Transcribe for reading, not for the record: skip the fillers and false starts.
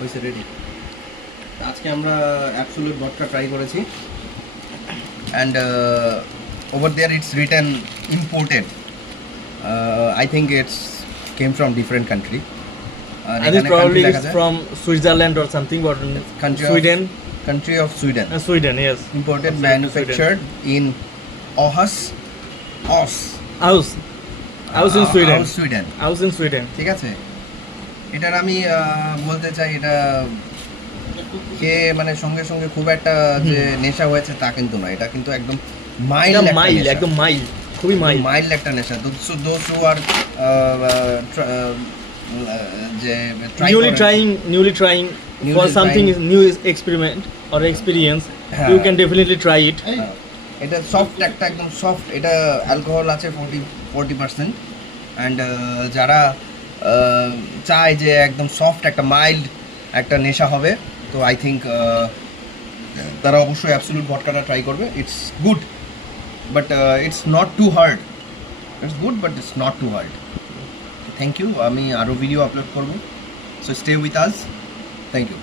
হয়েছে রেডি। আজকে আমরা অ্যাবসলিউট ভডকা ট্রাই করেছি and over there it's written imported. I think it's came from different country. I think probably it's from Switzerland or something, but Sweden. Country of Sweden. Sweden, yes. Imported, Absolutely manufactured in Aarhus, House in Sweden. Sweden. House in Sweden. ঠিক আছে, এটার আমি বলতে চাই এটা খেয়ে মানে সঙ্গে সঙ্গে খুব একটা যে নেশা হয়েছে তা কিন্তু না, এটা কিন্তু একদম মাইল্ড, একদম মাইল, খুবই মাইল। মাইল্ড একটা নেশা। দোজ হু আর যে newly trying for something is new experiment or experience, you can definitely try it. এটা সফট একটা একদম সফট, এটা অ্যালকোহল আছে 40% অ্যান্ড যারা চায় যে একদম সফট একটা মাইল্ড একটা নেশা হবে, তো আই থিঙ্ক তারা অবশ্যই অ্যাবসলিউট ভডকাটা ট্রাই করবে। It's good but it's not too hard. It's good but it's not too hard. Thank you. আমি আরও ভিডিও আপলোড করবো, so stay with us. Thank you.